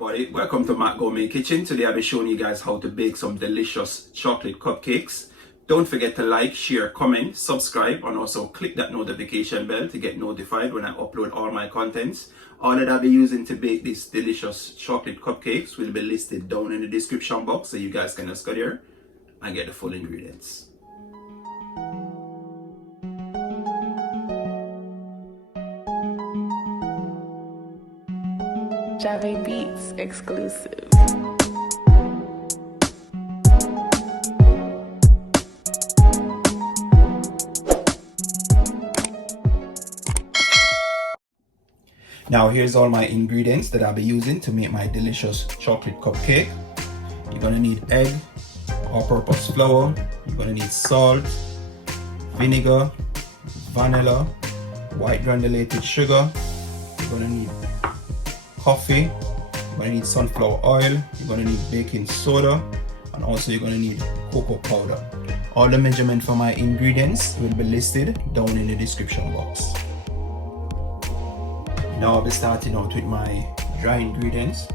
everybody, welcome to Matt Gourmet Kitchen. Today I'll be showing you guys how to bake some delicious chocolate cupcakes. Don't forget to like, share, comment, subscribe, and also click that notification bell to get notified when I upload all my contents. All that I'll be using to bake these delicious chocolate cupcakes will be listed down in the description box, so you guys can just go there and get the full ingredients. Jave Beats exclusive. Now here's all my ingredients that I'll be using to make my delicious chocolate cupcake. You're gonna need egg, all-purpose flour, you're gonna need salt, vinegar, vanilla, white granulated sugar, you're gonna need coffee, you're going to need sunflower oil, you're going to need baking soda, and also you're going to need cocoa powder. All the measurement for my ingredients will be listed down in the description box. Now I'll be starting out with my dry ingredients.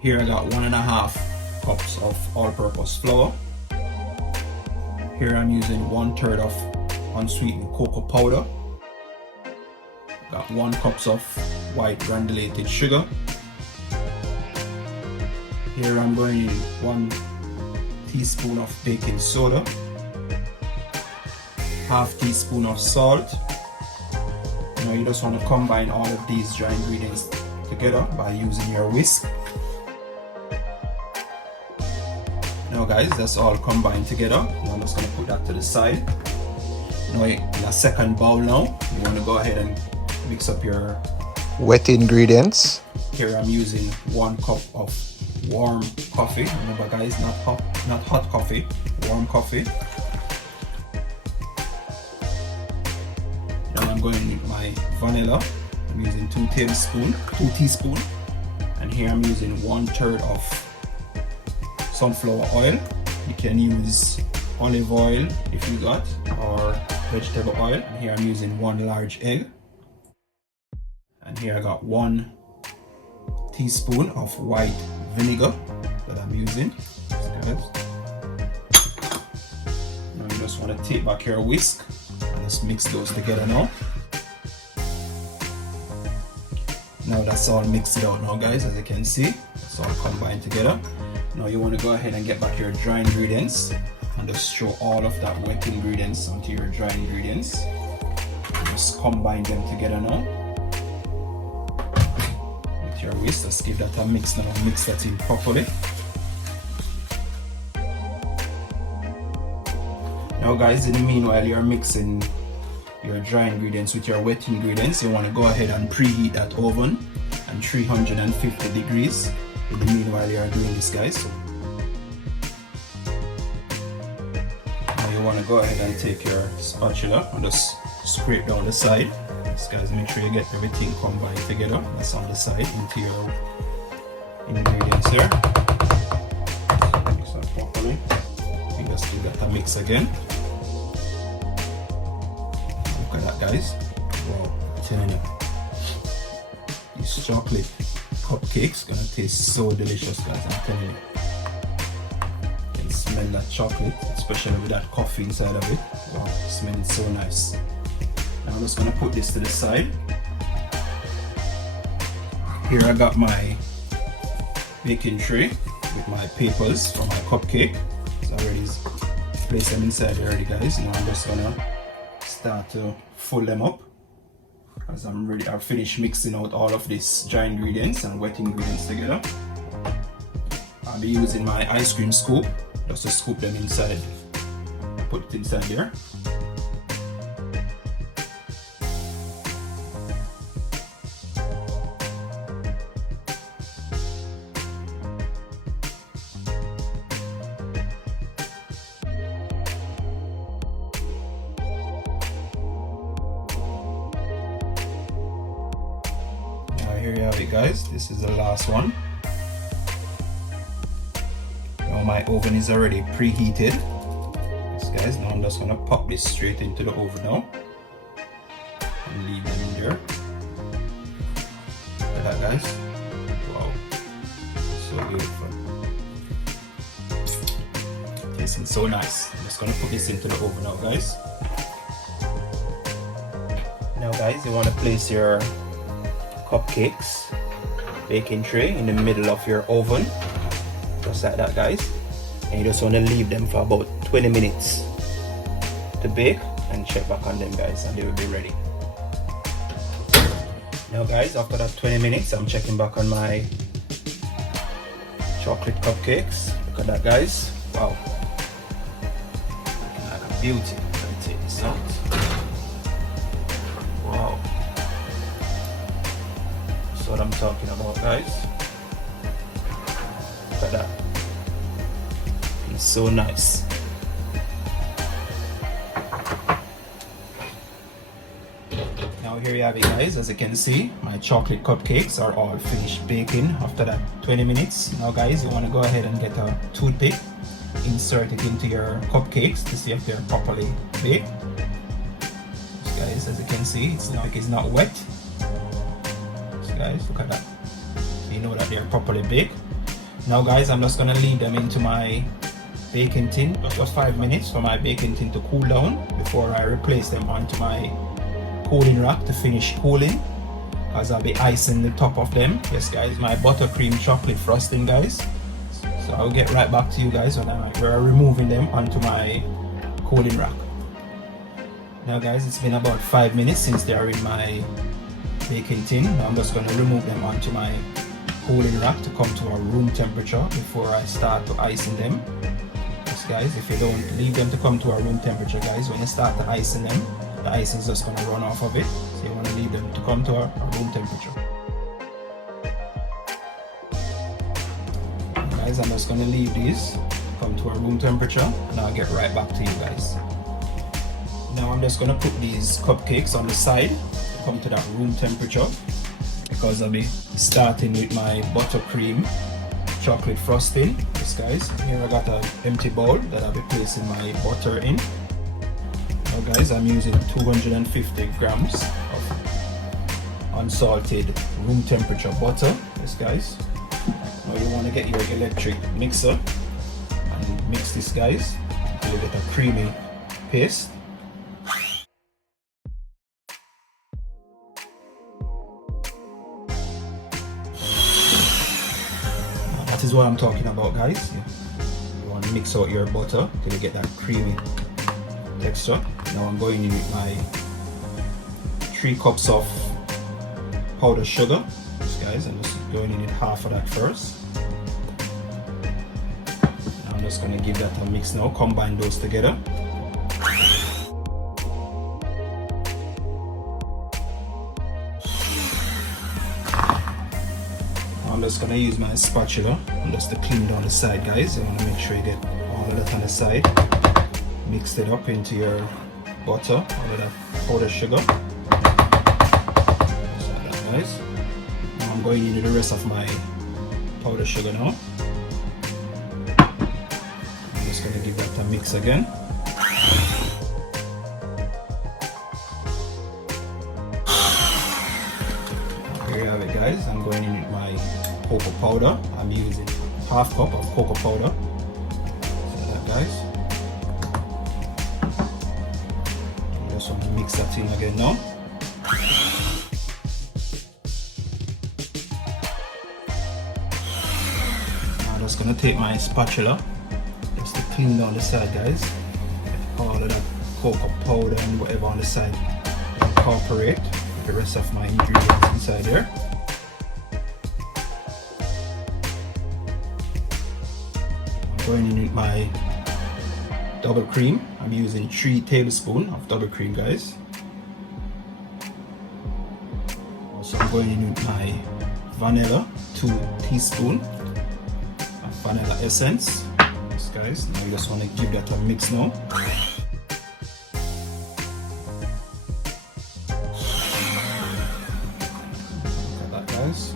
Here I got 1.5 cups of all-purpose flour. Here I'm using 1/3 of unsweetened cocoa powder. Got 1 cup of white granulated sugar. Here I'm going in 1 teaspoon of baking soda, 1/2 teaspoon of salt. Now you just want to combine all of these dry ingredients together by using your whisk. Now guys, that's all combined together. Now I'm just going to put that to the side. Now in a second bowl now, you want to go ahead and mix up your wet ingredients. Here I'm using 1 cup of warm coffee. Remember guys, not hot coffee, warm coffee. Now I'm going with my vanilla. I'm using 2 teaspoons. And here I'm using 1/3 of sunflower oil. You can use olive oil if you got, or vegetable oil. And here I'm using 1 large egg. And here I got 1 teaspoon of white vinegar that I'm using. Now you just want to take back your whisk and just mix those together now. Now that's all mixed out now guys, as you can see. It's all combined together. Now you want to go ahead and get back your dry ingredients and just throw all of that wet ingredients onto your dry ingredients. Just combine them together now. Your whisk, just give that a mix now, mix that in properly. Now guys, in the meanwhile you're mixing your dry ingredients with your wet ingredients, you want to go ahead and preheat that oven at 350 degrees. In the meanwhile you're doing this guys. Now you want to go ahead and take your spatula and just scrape down the side. Guys, make sure you get everything combined together. That's on the side into your ingredients here. Mix that properly. You just do that a mix again. Look at that guys. Wow, I'm telling you, these chocolate cupcakes gonna taste so delicious guys, I'm telling you. You can smell that chocolate, especially with that coffee inside of it. Wow, it smells so nice. Now I'm just going to put this to the side. Here I got my baking tray with my papers for my cupcake. So I already placed them inside already guys. Now I'm just going to start to fold them up. As I've finished mixing out all of these dry ingredients and wet ingredients together. I'll be using my ice cream scoop just to scoop them inside. Put it inside there. Here you have it guys, this is the last one. Now my oven is already preheated. Yes guys, now I'm just gonna pop this straight into the oven now and leave them in there. Look at that guys. Wow. tasting so nice. I'm just gonna put this into the oven now, guys. Now guys, you want to place your cupcakes baking tray in the middle of your oven, just like that, guys. And you just want to leave them for about 20 minutes to bake, and check back on them, guys, and they will be ready. Now guys, after that 20 minutes, I'm checking back on my chocolate cupcakes. Look at that, guys. Wow, looking like a beauty. Let me take this out. Wow, that's what I'm talking about, guys. Look at that. It's so nice. Now here you have it, guys. As you can see, my chocolate cupcakes are all finished baking after that 20 minutes. Now guys, you want to go ahead and get a toothpick, insert it into your cupcakes to see if they're properly baked. So guys, as you can see, it's not wet. So guys, look at that. So you know that they're properly baked. Now guys, I'm just going to leave them into my baking tin, just 5 minutes for my baking tin to cool down before I replace them onto my cooling rack to finish cooling, as I'll be icing the top of them. Yes guys, my buttercream chocolate frosting, guys. So I'll get right back to you guys when we're removing them onto my cooling rack. Now guys, it's been about 5 minutes since they are in my baking tin. Now I'm just going to remove them onto my cooling rack to come to a room temperature before I start to icing them. Yes guys, if you don't leave them to come to a room temperature, guys, when you start to icing them, the icing is just going to run off of it. So you want to leave them to come to a room temperature. Guys, I'm just going to leave these come to a room temperature, and I'll get right back to you guys. Now I'm just going to put these cupcakes on the side to come to that room temperature, because I'll be starting with my buttercream chocolate frosting. Yes guys, here I got an empty bowl that I'll be placing my butter in. Now guys, I'm using 250 grams of unsalted room temperature butter. Yes guys, now you want to get your electric mixer and mix this, guys, until you get a creamy paste. That is what I'm talking about, guys. You want to mix out your butter till you get that creamy texture. Now I'm going in with my 3 cups of powdered sugar. Yes, guys, I'm just going in with half of that first. Now I'm just going to give that a mix now, combine those together. I'm just going to use my spatula just to clean down the side, guys. I want to make sure you get all of that on the side. Mix it up into your butter, all of that powdered sugar. Just like that, guys. Now I'm going into the rest of my powdered sugar now. I'm just going to give that a mix again. Here you have it, guys. I'm going in with my cocoa powder. I'm using half cup of cocoa powder. Like that, guys. Just want to mix that in again now. I'm just going to take my spatula just to clean down the side, guys. All of that cocoa powder and whatever on the side, incorporate with the rest of my ingredients inside there. I'm going in with my double cream. I'm using 3 tablespoons of double cream, guys. Also I'm going in with my vanilla, 2 teaspoons of vanilla essence. Yes, guys, now you just want to give that a mix now. Look at that, guys.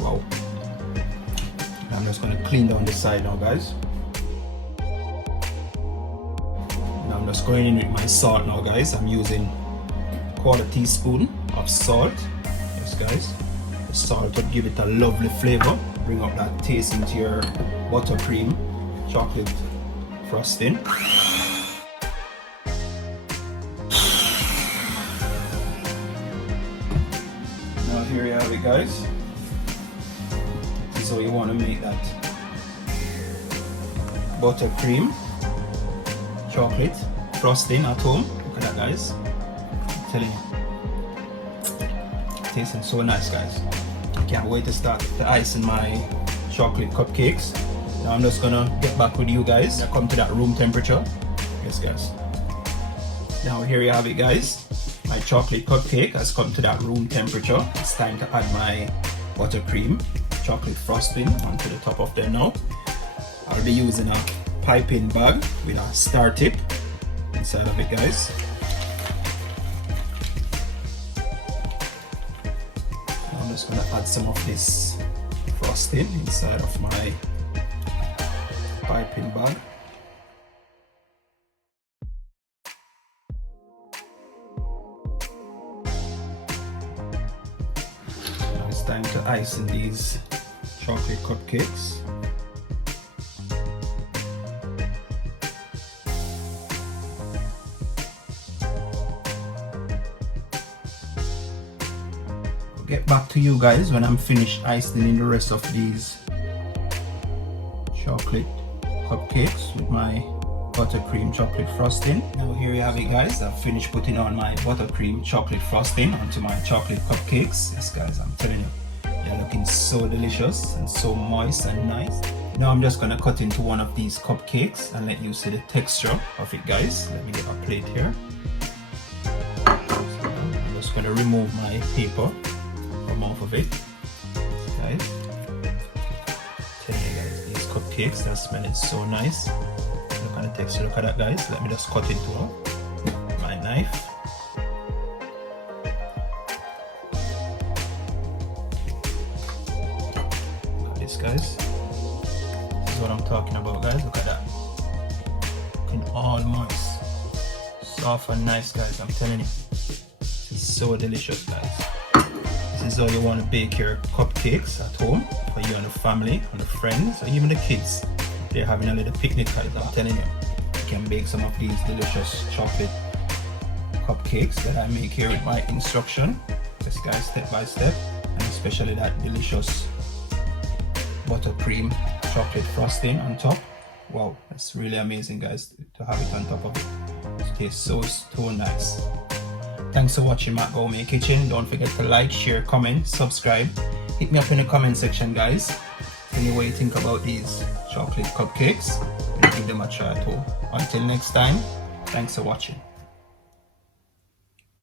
Wow. I'm just going to clean down the side now, guys. I'm just going in with my salt now, guys. I'm using 1/4 teaspoon of salt. Yes, guys. The salt will give it a lovely flavor, bring up that taste into your buttercream chocolate frosting. Now here you have it, guys. This is how you want to make that buttercream chocolate frosting at home. Look at that, guys. I'm telling you, tasting so nice, guys. I can't wait to start the ice in my chocolate cupcakes. Now I'm just gonna get back with you guys. I come to that room temperature. Yes, guys. Now here you have it, guys. My chocolate cupcake has come to that room temperature. It's time to add my buttercream chocolate frosting onto the top of there now. I'll be using a piping bag with a star tip inside of it, guys. Now I'm just gonna add some of this frosting inside of my piping bag. Now it's time to ice in these chocolate cupcakes. Get back to you guys when I'm finished icing in the rest of these chocolate cupcakes with my buttercream chocolate frosting. Now here you have it, guys. I've finished putting on my buttercream chocolate frosting onto my chocolate cupcakes. Yes, guys, I'm telling you, they're looking so delicious and so moist and nice. Now I'm just gonna cut into one of these cupcakes and let you see the texture of it, guys. Let me get a plate here. I'm just gonna remove my paper off of it, guys. Tell you guys, these cupcakes, they're smelling so nice. Look at the texture, look at that, guys. Let me just cut into my knife. Look at this, guys. This is what I'm talking about, guys. Look at that. Looking all moist, soft and nice, guys. I'm telling you, this is so delicious, guys. This is how you want to bake your cupcakes at home for you and the family and the friends or even the kids. They're having a little picnic, guys. I'm telling you, you can bake some of these delicious chocolate cupcakes that I make here with my instruction. This, guys, step by step, and especially that delicious buttercream chocolate frosting on top. Wow, that's really amazing, guys, to have it on top of it. It tastes so nice. Thanks for watching Matt Gourmet Kitchen. Don't forget to like, share, comment, subscribe. Hit me up in the comment section, guys. Tell me what you think about these chocolate cupcakes. Give them a try at home. Until next time, thanks for watching.